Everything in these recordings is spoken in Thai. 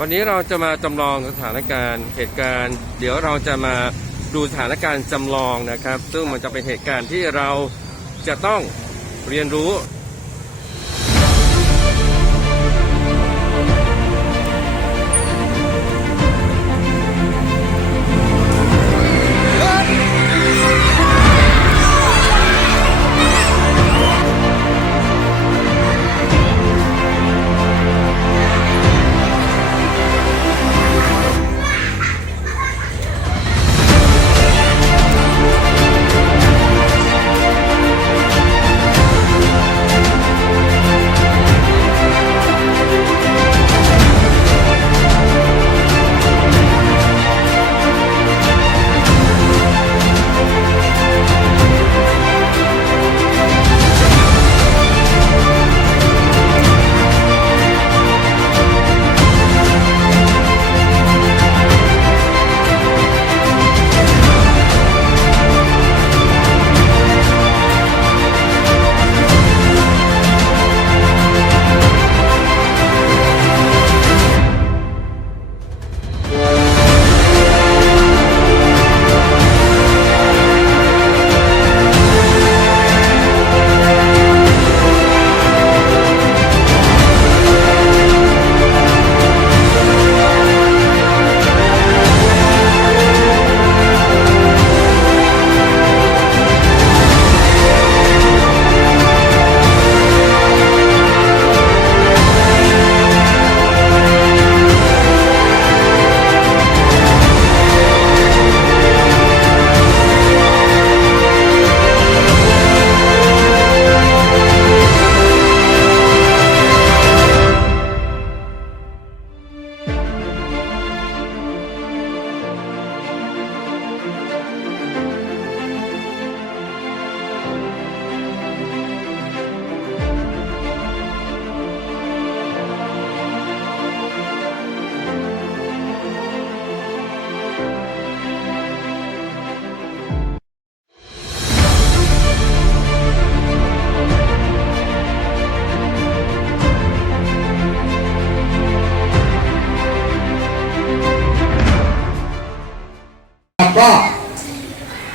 วันนี้เราจะมาจำลองสถานการณ์เหตุการณ์ เดี๋ยวเราจะมาดูสถานการณ์จำลองนะครับ ซึ่งมันจะเป็นเหตุการณ์ที่เราจะต้องเรียนรู้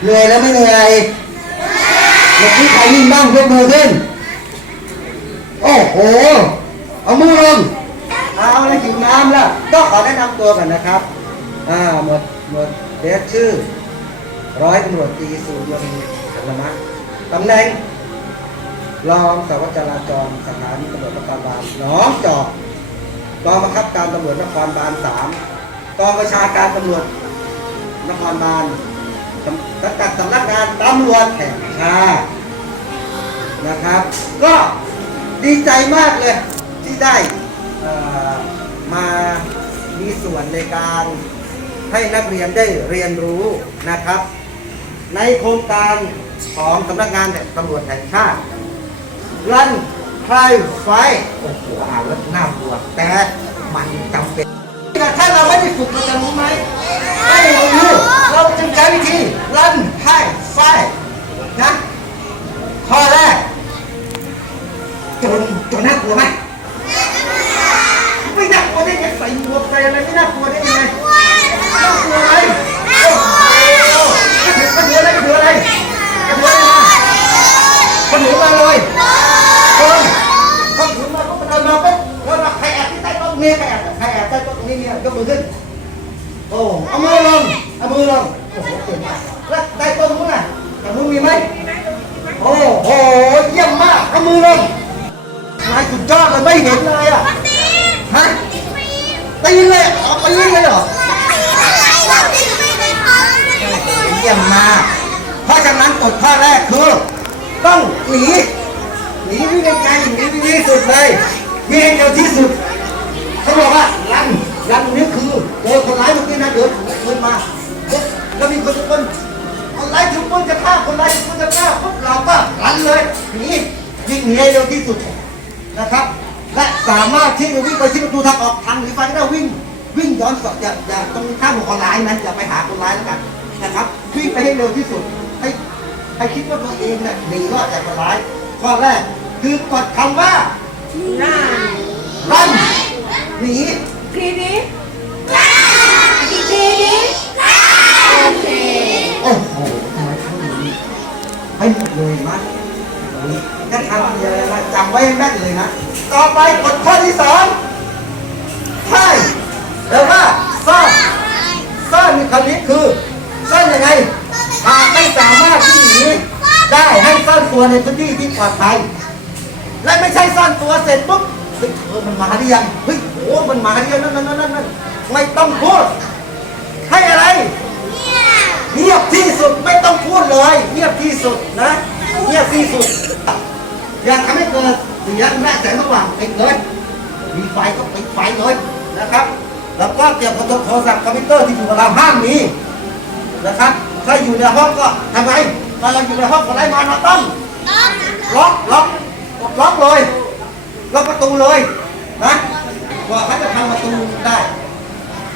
เหนื่อยแล้วไม่เหนื่อยเมื่อกี้ใครวิ่งบ้างยกมือขึ้น โอ้โห เอามือลงเอาแล้วหิวน้ำแล้วก็ขอแนะนำตัวกันนะครับ อ่า หมด หมดเดชชื่อ ร้อยตำรวจตรีสุรยนต์ธรรมะตำแหน่งรองสารวัตรจราจรสถานีตำรวจนครบาลหนองจอกกองบังคับการตำรวจนครบาลสามกองประชาการตำรวจนครบาล สังกัดสำนักงานตำรวจแห่งชาตินะครับ ก็ดีใจมากเลยที่ได้มามีส่วนในการให้นักเรียนได้เรียนรู้นะครับ ในโครงการของสำนักงานตำรวจแห่งชาติรันคลายไฟโอ้โหอ่านแล้วน่ากลัวแต่มันจำเป็นแต่ถ้าเราไม่ได้ฝึกเราจะรู้ไหม ไม่รู้เราจึงใช้วิธีรัน โอ้เอามือลงเอามือลงโอ้โหเก่งมากแล้วได้ต้นนู้นน่ะแต่นู้นมีไหมโอ้โหเยี่ยมมากเอามือลงนายสุดยอดเลยไม่เห็นเลยอะฮะตีเลยเอาตีเลยเหรอเยี่ยมมากเพราะฉะนั้นกฎข้อแรกคือต้องหนีหนีวิ่งไกลๆหนีวิ่งที่สุดเลยวิ่งให้เร็วที่สุดเขาบอกว่ารันรันนี่คือเจอคนร้ายเมื่อ กี้นะเดินถือปืนมาปุ๊บแล้วมีคนคนคนร้ายถือปืนจะฆ่าคนร้ายถือปืนจะฆ่าปุ๊บเราก็รันเลยหนีวิ่งหนีให้เร็วที่สุดนะครับ และสามารถที่จะวิ่งไปที่ประตูทางออกทางหนีไฟก็ได้วิ่ง วิ่งย้อนสอนอย่าอย่าตรงข้ามของคนร้ายนะอย่าไปหาคนร้ายแล้วกันนะครับ วิ่งไปให้เร็วที่สุดให้ให้คิดว่าตัวเองเนี่ยหนีรอดจากคนร้ายข้อแรกคือกดคำว่า รันหนีทีนี้ ม่นเลยนะ ต่อไปกฎข้อที่สองใช่แล้วว่าซ่อนซ่อนในคำนี้คือซ่อนยังไงหากไม่สามารถที่หนีได้ให้ซ่อนตัวในพื้นที่ที่ปลอดภัย และไม่ใช่ซ่อนตัวเสร็จปุ๊บเฮ้ยเออมันมาหรือยังเฮ้ยโอ้มันมาหรือยังนั่นนั่นนั่นนั่นไม่ต้องพูดให้อะไรเงียบที่สุดไม่ต้องพูดเลยเงียบที่สุดนะเงียบที่สุด อย่าทำให้เกิดเสียแม่แสงสว่างปิดเลยมีไฟก็ปิดไฟเลยนะครับ แล้วก็เกี่ยวกับโทรศัพท์คอมพิวเตอร์ที่อยู่กับเราห้ามมีนะครับ ถ้าอยู่ในห้องก็ทำไงถ้าเราอยู่ในห้องก็ไล่มาเราต้องล็อกล็อกล็อกเลยล็อกประตูเลยนะกว่าเขาจะพังประตูได้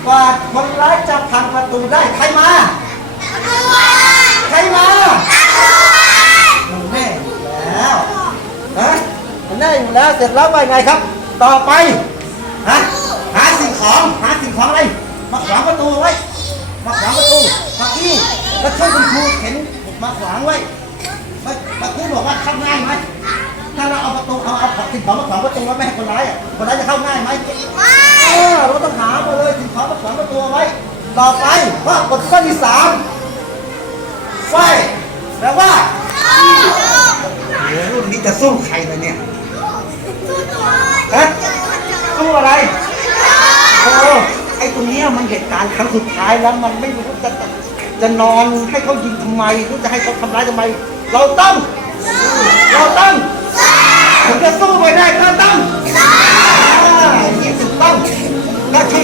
กว่าคนร้ายจะพังประตูได้ใครมาใคร แล้วเสร็จแล้วไปไงครับ ต่อไปนะหาสิ่งของหาสิ่งของอะไรมาขวางประตูไว้มาขวางประตูมาอี้แล้วช่วยคุณครูเข็นมาขวางไว้ไม่มาคุณบอกว่าเข้าง่ายไหมถ้าเราเอาประตูเอาเอาสิ่งของมาขวางประตูไว้ไม่ให้คนร้ายอะคนร้ายจะเข้าง่ายไหมเออเราต้องหามาเลยสิ่งของมาขวางประตูไว้ ต่อไปว่ากฎข้อที่สามไฟแปลว่าเดี๋ยวรุ่นนี้จะสู้ใครเลยเนี่ย ฮะสู้อะไรโอ้ไอ้ตรงเนี้ยมันเหตุการณ์ครั้งสุดท้ายแล้วมันไม่รู้จะจะนอนให้เขายิงทำไมรู้จะให้เขาทำร้ายทำไม เราต้องเราต้องผมจะสู้ไปได้ก็ต้องนี่สู้ต้องก็ใช่